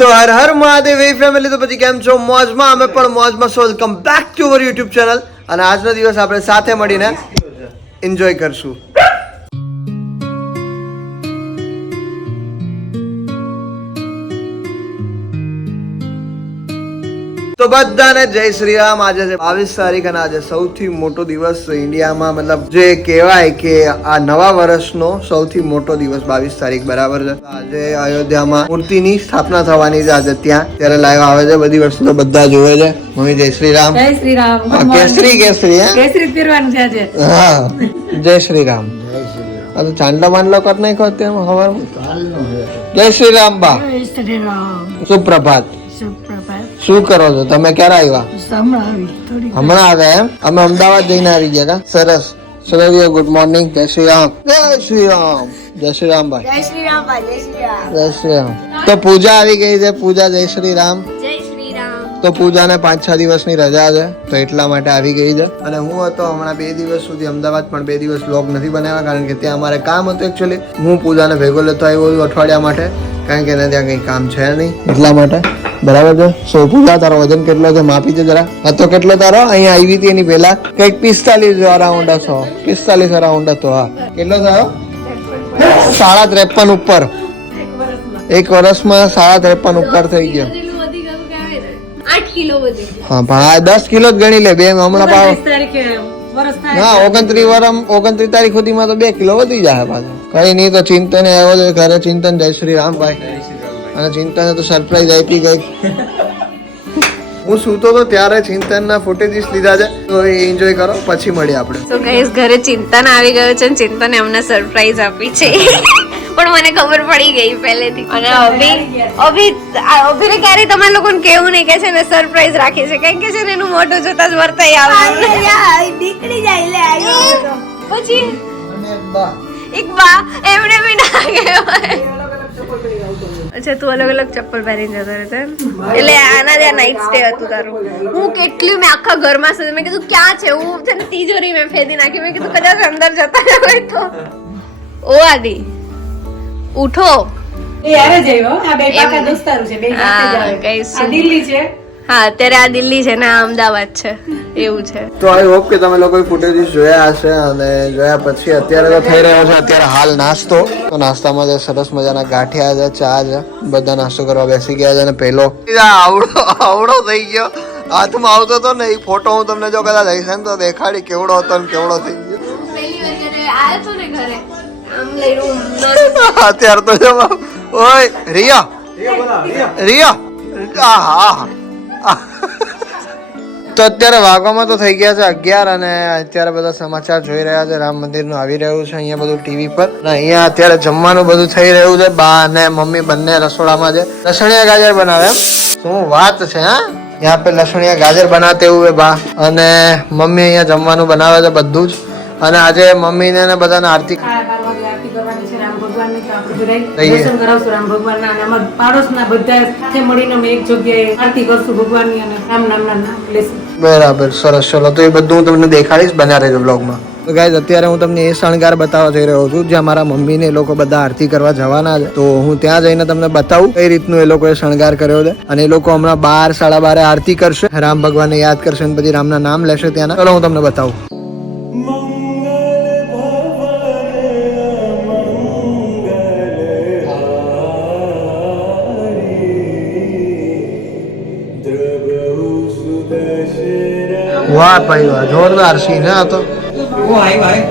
તો હર હર મહાદેવ ફેમિલી, તો પછી કેમ છો? મોજમાં. અમે પણ મોજમાં છો. Welcome back to our YouTube channel. અને આજનો દિવસ આપણે સાથે મળીને એન્જોય કરશું. તો બધાને જય શ્રી રામ. આજે છે 22 તારીખ અને આજે સૌથી મોટો દિવસ ઇન્ડિયામાં, મતલબ જે કહેવાય કે આ નવા વર્ષનો સૌથી મોટો દિવસ 22 તારીખ, બરાબર છે. આજે અયોધ્યામાં મૂર્તિની સ્થાપના થવાની છે આજે ત્યાં, ત્યારે લાઈવ આવે છે. બધી વસ્તુ તો બધા જોવે છે. મમ્મી જય શ્રી રામ. જય શ્રી રામ. કેસરી કેસરી હે કેસરી પહેરવાનું છે આજે. હા, જય શ્રી રામ. અરે ચાંદલો બાંડલો કર નાખો અત્યારે સવારમાં. જય શ્રી રામ બા. જય શ્રી રામ. સુપ્રભાત. સુપ્રભાત. શું કરો છો તમે? ક્યારે આવ્યા? હમણાં આવ્યા એમ? અમે અમદાવાદ જઈને આવી ગયા. સરસ. ચલો, ગુડ મોર્નિંગ. જય શ્રી રામ. જય શ્રી રામ. જય શ્રી રામ ભાઈ. જય શ્રી રામ ભાઈ. જય શ્રી રામ. જય શ્રી રામ. તો પૂજા આવી ગઈ છે. પૂજા જય શ્રી રામ. જય શ્રી રામ. તો પૂજાને 5-6 દિવસની રજા છે, તો એટલા માટે આવી ગઈ છે. અને હું હતો હમણાં 2 દિવસ સુધી અમદાવાદ, પણ 2 દિવસ વ્લોગ નથી બનાવ્યા કારણ કે ત્યાં અમારે કામ હતું. એકચ્યુઅલી હું પૂજાને ભેગો લેતો આવ્યો છું અઠવાડિયા માટે, કારણ કે એને ત્યાં કંઈ કામ છે નહીં, એટલા માટે. બરાબર છે. સો પૂજા, તારો વજન કેટલો છે? માપી છે જરા. હતો કેટલો તારો? અહીંયા આવી હતી એની પહેલા કંઈક 45 અરાઉન્ડ હતો. 45 અરાઉન્ડ હતો. હા, કેટલો થયો? 53.5 ઉપર. એક વર્ષમાં 53.5 ઉપર થઈ ગયો. 8 કિલો વધી. હા, પણ 10 કિલો જ ગણી લે. બે હમણાં પાવ. 29 તારીખે વરસ થાય. હા, 29 તારીખ સુધીમાં તો 2 કિલો વધી જાય પાછું. કઈ નહીં. તો ચિંતન આવ્યો છે ઘરે. ચિંતન જય શ્રી રામ ભાઈ. અને ચિંતને તો સરપ્રાઈઝ આપી ગઈ. હું સૂતો તો ત્યારે ચિંતનના ફૂટેજીસ લીધા છે, તો એ એન્જોય કરો. પછી મળીએ આપણે. તો ગાઈસ, ઘરે ચિંતન આવી ગયો છે. ચિંતને અમને સરપ્રાઈઝ આપી છે. પણ મને ખબર પડી ગઈ પહેલેથી. અને અભિને ક્યારે તમારા લોકોને કેવું નહીં કે છે ને સરપ્રાઈઝ રાખી છે, કારણ કે છે ને એનું મોઢું જોતા જ વર્તાઈ આવે. નીકળી જાય લે. પછી એક બા એમને બી ના કહેવાય. અચ્છા, તું અલગ અલગ ચપ્પલ પહેરીને જતો રહેતો એમ? એટલે આના ત્યાં નાઇટ સ્ટે હતું તારું. હું કેટલી મેં આખા ઘરમાં સુધી મેં કીધું ક્યાં છે? હું છે ને તિજોરી મેં ફેદી નાખી. મેં કીધું કદાચ અંદર જતા હોય તો. ઓ આદિ, ઉઠો. એ આવે જઈવો. આ બે પાકા દોસ્તારો છે. બે સાથે જ આવે. આ દિલ્હી છે. હા, અત્યારે આ દિલ્હી છે ને આ અમદાવાદ છે, એવું છે. તો આઈ હોપ કે તમે લોકો ફૂટેજીસ જોયા હશે. અને જોયા પછી અત્યારે તો થઈ રહ્યો છે અત્યારે હાલ નાસ્તો. તો નાસ્તામાં જે સરસ મજાના ગાંઠિયા છે, ચા છે, બધા નાસ્તો કરવા બેસી ગયા છે. અને પેલો આવડો થઈ ગયો, હાથમાં આવતો હતો ને. એ ફોટો હું તમને જો કદાચ હશે ને તો દેખાડી કેવડો હતો ને કેવડો થઈ ગયો. અત્યારે તો જો ઓય રિયા તો અત્યારે વાગવામાં તો થઈ ગયા છે 11. અને અત્યારે બધા સમાચાર જોઈ રહ્યા છે. રામ મંદિરનું આવી રહ્યું છે અહીંયા બધું ટીવી પર. અને અહીંયા અત્યારે જમવાનું બધું થઈ રહ્યું છે. બા અને મમ્મી બંને રસોડામાં છે. લસણિયા ગાજર બનાવે એમ? શું વાત છે. હા, यहाँ पे लसणिया गाजर बनाते हुए बा અને મમ્મી અહીંયા જમવાનું બનાવે છે બધું જ. અને આજે મમ્મી ને બધાને આરતી કરવાની છે રામ ભગવાનની. તો આપણે બધા દર્શન કરાવશું રામ ભગવાનના. અને અમારા પાડોશના બધા સાથે મળીને અમે એક જગ્યાએ આરતી કરશું ભગવાનની અને રામ નામના નામ લેશું. બરાબર, સરસ. ચલો, તો એ બધું હું તમને દેખાડીશ. બન્યા રહેજો બ્લોગમાં. તો ગાઈઝ, અત્યારે હું તમને એ શણગાર બતાવવા જઈ રહ્યો છું જ્યાં મારા મમ્મી ને એ લોકો બધા આરતી કરવા જવાના છે. તો હું ત્યાં જઈને તમને બતાવું કઈ રીતનું એ લોકોએ શણગાર કર્યો છે. અને એ લોકો હમણાં 12 સાડા 12 આરતી કરશે, રામ ભગવાનને યાદ કરશે અને પછી રામના નામ લેશે ત્યાંના. ચલો, હું તમને બતાવું. વાહ ભાઈ વાહ, જોરદાર સીન હે આ તો. ઓ હાય ભાઈ.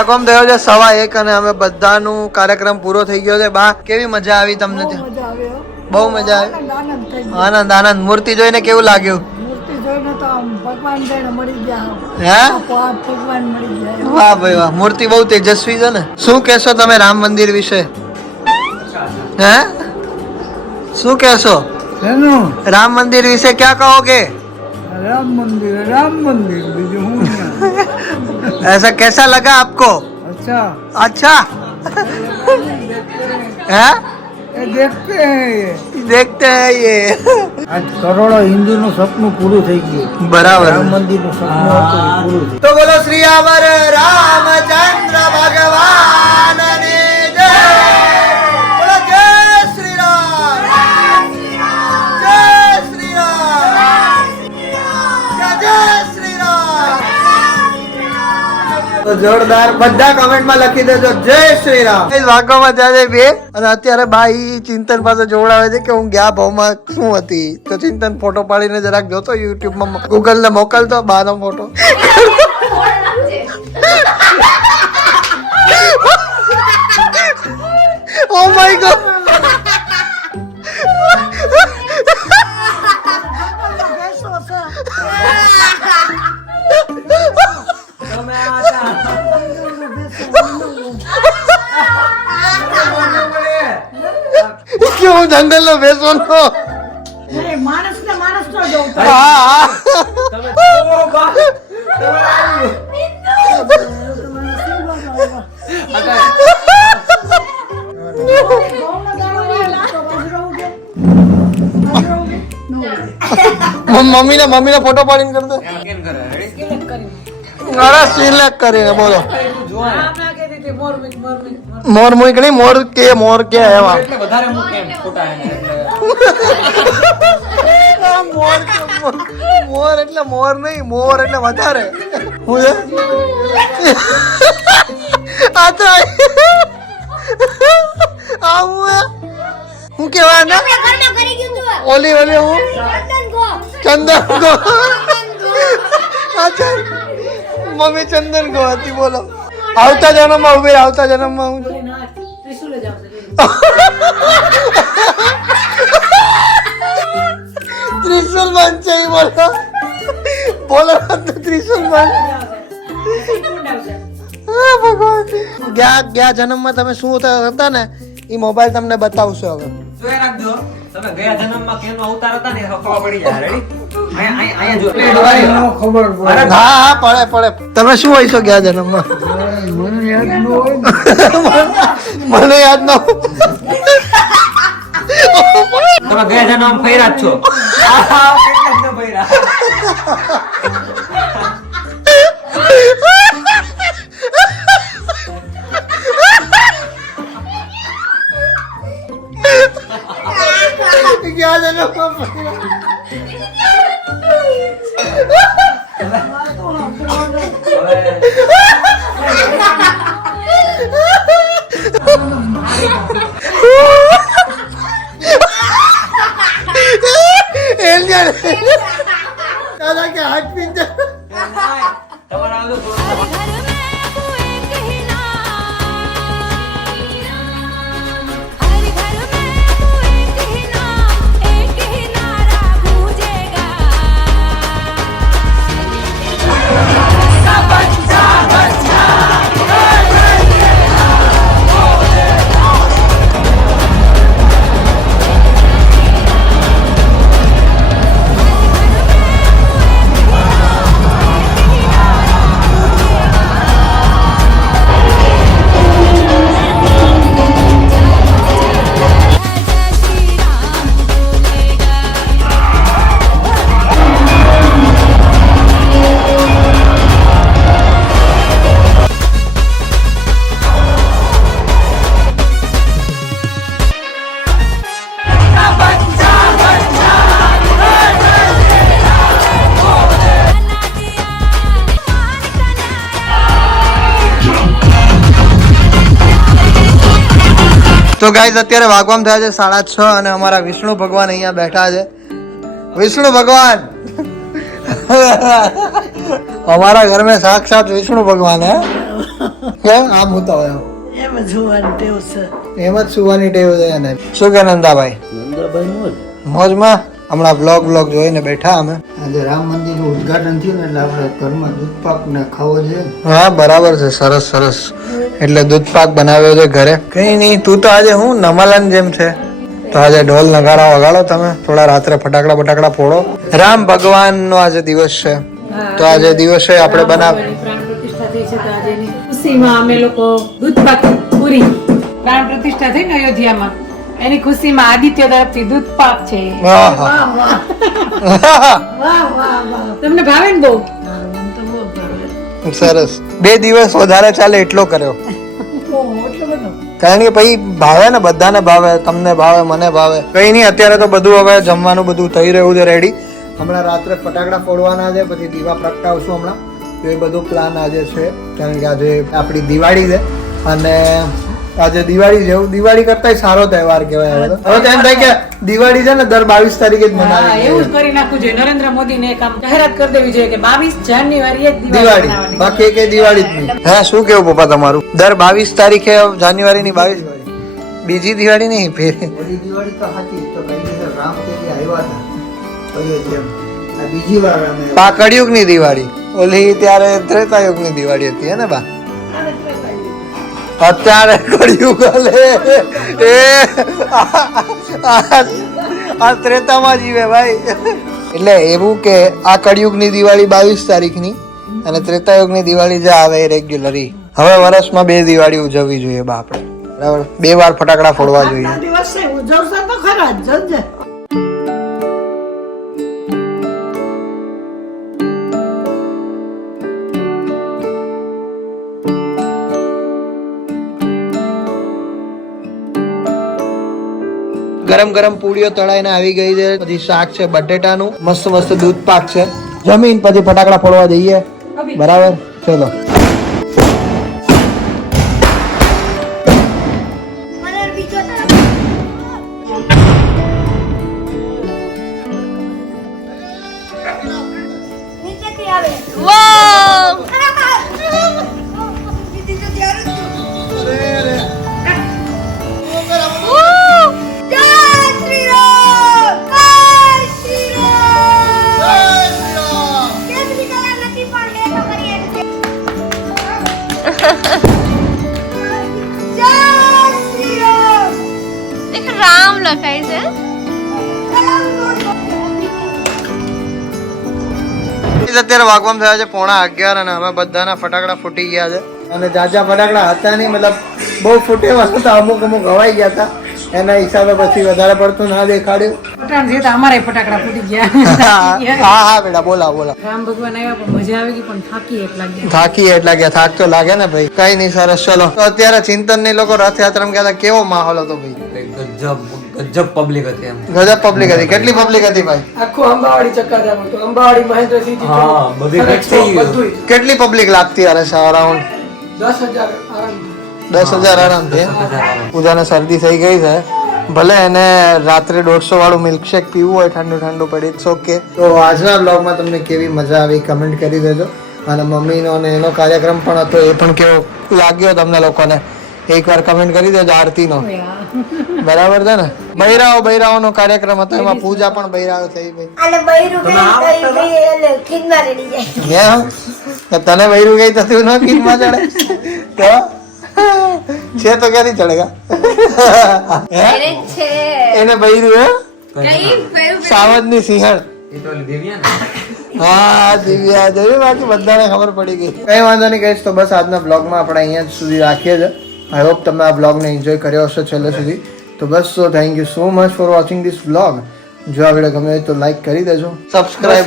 વાગવામાં થયો છે 1:15 અને અમે બધાનું કાર્યક્રમ પૂરો થઈ ગયો છે. બા કેવી મજા આવી તમને ત્યાં? બહુ મજા આવી. આનંદ આનંદ. મૂર્તિ જોઈને કેવું લાગ્યું? હે? વાહ ભાઈ વાહ, મૂર્તિ બહુ તેજસ્વી છે ને. શું કહેશો તમે રામ મંદિર વિશે? હે શું કહેશો રામ મંદિર વિશે? क्या कहोगे? राम मंदिर बीजू हूँ ऐसा कैसा लगा आपको? अच्छा अच्छा है? ये देखते हैं ये देखते हैं ये. आज करोड़ों हिंदू નું સપનું પૂરું થઈ ગયું. બરાબર. રામ મંદિર નું સપનું હતું એ પૂરું થયું. તો બોલો શ્રી અમર રામચંદ્ર ભગવાનની જય. બોલો જય શ્રી રામ. જય શ્રી રામ. જય શ્રી રામ. તો જોરદાર બધા કમેન્ટમાં લખી દેજો જય શ્રી રામ. એ વાગવામાં જાય બે અને અત્યારે બાઈ ચિંતન પાસે જોવડાવે છે કે હું ગયા ભાવમાં શું હતી. તો ચિંતન ફોટો પાડીને જરાક જોતો યુટ્યુબમાં ગૂગલ ને મોકલતો બાનો ફોટો. Oh my god. ક્यों જંગલ નો બેસવાનો? હા હા. મમ્મી ને ફોટો પાડીને કર દે. અરે સિલેક્ટ કરીને બોલો. મોર મુઈ કે મોર કે એવા મોર એટલે મોર નહીં, મોર એટલે વધારે. હું આ તો આવું હું કેવાય ને ઓલી હું ચંદન ગો. અચ્છા મમ્મી ચંદન ગો હતી. બોલો આવતા જન્મમાં ઉભી આવતા જન્મમાં હું ત્રિશુલ માન છે. બોલો બોલો ત્રિશુલ માન. ભગવાન ગયા જન્મમાં તમે શું હતા ને એ મોબાઈલ તમને બતાવશો હવે. તમે ગયા જન્મમાં કેનો અવતાર હતા ને ખબર પડી જાય. રેડી અહીંયા જો ખબર પડે. હા હા પડે પડે. તમે શું હોય છો ગયા જન્મમાં? મને યાદ ન હોય. મને યાદ ન હોય. તમે ગયા જન્મમાં ફર્યા જ છો. કેટલા ફર્યા? ગયા જન્મમાં દાદા કે હાથ પીંજે. તમારા તો ગાઈઝ અત્યારે વાગવામાં થયા છે 6:30 અને અમારા વિષ્ણુ ભગવાન અહીંયા બેઠા છે. વિષ્ણુ ભગવાન हमारा घर में साक्षात विष्णु भगवान है. કેમ આમ હોતા હોય એમ જ જોવાની ટેવ છે. એમ જ સુવાની ટેવ છે એને. શું કે નંદાભાઈ? નંદાભાઈ મોજ. મોજમાં હમણાં બ્લોગ જોઈને બેઠા અમે. આજે રામ મંદિરનું ઉદ્ઘાટન થયું ને એટલે આપણે ઘરમાં દૂધ પાક ને ખાવો જોઈએ ને. હા બરાબર છે, સરસ સરસ. એટલે દૂધ પાક બનાવ્યો છે ઘરે. કઈ નહીં, તું તો આજે હું નમાલાન જેમ છે, તો આજે ઢોલ નગારા વગાડો તમે, થોડા રાત્રે ફટાકડા બટાકડા ફોડો. રામ ભગવાન નો આજે દિવસ છે, તો આજે દિવસે આપણે બનાવ પ્રાણ પ્રતિષ્ઠા થઈ છે, તો આજે એની ખુશીમાં અમે લોકો દૂધ પાક પૂરી પ્રાણ પ્રતિષ્ઠા થઈ ને અયોધ્યામાં, એની ખુશીમાં આદિત્ય તરફથી દૂધ પાક છે. તમને ભાવે ને બહુ? સરસ. 2 દિવસ વધારે ચાલે એટલો કર્યો, કારણ કે પછી ભાવે ને, બધાને ભાવે, તમને ભાવે, મને ભાવે. કઈ નહીં, અત્યારે તો બધું હવે જમવાનું બધું થઈ રહ્યું છે રેડી. હમણાં રાત્રે ફટાકડા ફોડવાના છે, પછી દીવા પ્રગટાવશું હમણાં. તો એ બધો પ્લાન આજે છે, કારણ કે આજે આપણી દિવાળી છે, અને આજે દિવાળી જેવું, દિવાળી કરતા સારો તહેવાર કહેવાય. હવે તો એમ થાય કે દિવાળી છે ને દર 22 તારીખે જ હા, મનાવી એવું જ કરી નાખવું જોઈએ. નરેન્દ્ર મોદીને એક આમ જાહેરાત કરી દેવી જોઈએ કે 22 જાન્યુઆરીએ જ દિવાળી, મનાવવાની. બાકી એક દિવાળી જ નહીં. હા, શું કેવું પપ્પા તમારું? દર 22 તારીખે જાન્યુઆરીની 22 બીજી દિવાળી નહીં ફેર. ઓલી દિવાળી તો સાચી, તો કઈ દિવસે રામ તેરી આવ્યા હતા અયોધ્યા. આ બીજી વાર અમે આ કળિયુગની દિવાળી, ઓલી ત્યારે ત્રેતાયુગની દિવાળી હતી હે ને બા? અત્યારે કળિયુગ હાલે. એ આ ત્રેતામાં જીવે ભાઈ. એટલે એવું કે આ કળિયુગની દિવાળી 22 તારીખની, અને ત્રેતાયુગની દિવાળી જે આવે એ રેગ્યુલરી. હવે વર્ષમાં 2 દિવાળી ઉજવવી જોઈએ બા આપણે, બરાબર? 2 વાર ફટાકડા ફોડવા જોઈએ. દિવસે ઉજવશે તો ખરા જ જજે. ગરમ ગરમ પૂરીઓ તળાઈને આવી ગઈ છે, પછી શાક છે બટેટાનું, મસ્ત મસ્ત દૂધ પાક છે. જમીન પછી ફટાકડા ફોડવા જઈએ, બરાબર? ચલો. રામ લખાય છે. અત્યારે વાગવામાં થયા છે 11:30, અને અમે બધાના ફટાકડા ફૂટી ગયા છે. અને જાજા ફટાકડા હતા નહીં, મતલબ બહુ ફૂટેવા હતા, અમુક હવાઈ ગયા હતા. એના હિસાબે પછી વધારે પડતું ના દેખાડ્યું. પટાણ છે તો અમારે ફટાકડા ફૂટી ગયા. હા હા બેટા, બોલા બોલા. રામ ભગવાન આવ્યા પણ મજા આવી ગઈ, પણ થાકી એટલા ગયા. થાકી એટલા ગયા, થાક તો લાગે ને ભાઈ. કઈ નહીં, સરસ. ચલો, તો અત્યારે ચિંતન ની લોકો રથયાત્રામાં ગયા હતા, કેવો માહોલ હતો ભાઈ? ગજબ પબ્લિક હતી એમ. ગજબ પબ્લિક હતી. કેટલી પબ્લિક હતી ભાઈ? આખું અંબાવાડી ચક્કાજામ હતું. અંબાવાડી મહેન્દ્રસિંહજી હા, બધી ચોક, થઈ ગયું. બધુંય. કેટલી પબ્લિક લાગતી હશે? અરાઉન્ડ 10,000 આરામથી. 10,000 આરામથી. પૂજાને શરદી થઈ ગઈ છે, ભલે એને રાત્રે 150 વાળું મિલ્કશેક પીવું હોય ઠંડુ ઠંડુ, પણ ઇટ્સ ઓકે. તો આજના બ્લોગમાં તમને કેવી મજા આવી કમેન્ટ કરી દેજો. અને મમ્મીનો ને એનો કાર્યક્રમ પણ હતો, એ પણ કેવો લાગ્યો તમને લોકોને એકવાર કમેન્ટ કરી દેજો. આરતીનો બરાબર છે ને? બૈરાઓનો કાર્યક્રમ હતો, એમાં પૂજા પણ બૈરાઓ થઈ ગઈ. તને બૈરું ગઈ તો તું ન ખીરમાં ચડે તો છે તો ક્યાંથી ચડેગા? એને બૈરું હે સાવજની સિંહણ. હા દિવ્યા જોયું, બાકી બધાને ખબર પડી ગઈ. કઈ વાંધો નહીં કહીશ. તો બસ આજના બ્લોગમાં આપણે અહીંયા સુધી રાખીએ છીએ. આઈ હોપ તમે આ બ્લોગને એન્જોય કર્યો હશે છેલ્લે સુધી. તો બસ, so thank you so much for watching this blog. જો આ વિડીયો ગમે તો લાઈક કરી દેજો, સબસ્ક્રાઇબ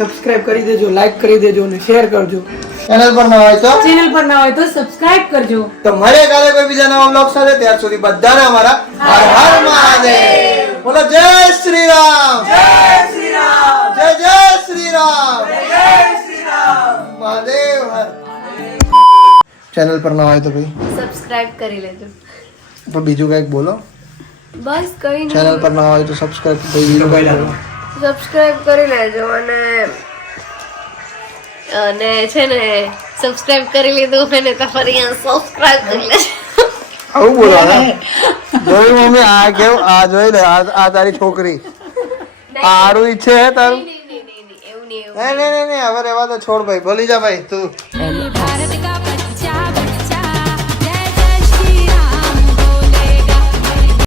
સબસ્ક્રાઇબ કરી દેજો, લાઈક કરી દેજો અને શેર કરજો. ચેનલ પર ના હોય તો સબસ્ક્રાઇબ કરજો. તો મળે કાલે કોઈ બીજા નવા બ્લોગ સાથે. ત્યાર સુધી બધાને અમારા હર હર મહાદેવ. બોલો જય શ્રી રામ, જય શ્રી રામ, જય જય શ્રી રામ, જય શ્રી રામ, મહાદેવ હર. ચેનલ પર ના હોય તો ભાઈ સબસ્ક્રાઇબ કરી લેજો. તો બીજું કંઈક બોલો. બસ કઈ નહીં. ચેનલ પર ના હોય તો સબસ્ક્રાઇબ સબસ્ક્રાઇબ કરી લેજો અને છે ને સબસ્ક્રાઇબ કરી લીધું અને તો ફરી સબસ્ક્રાઇબ કરી લેજો. આવું બોલવાના જોઈ મમ્મી આ કેવું આ જોઈ લે આ તારી છોકરી સારું ઈચ્છે હે તારું એવું નહીં નહીં હવે રહેવા તો છોડ ભાઈ ભલી જા ભાઈ તું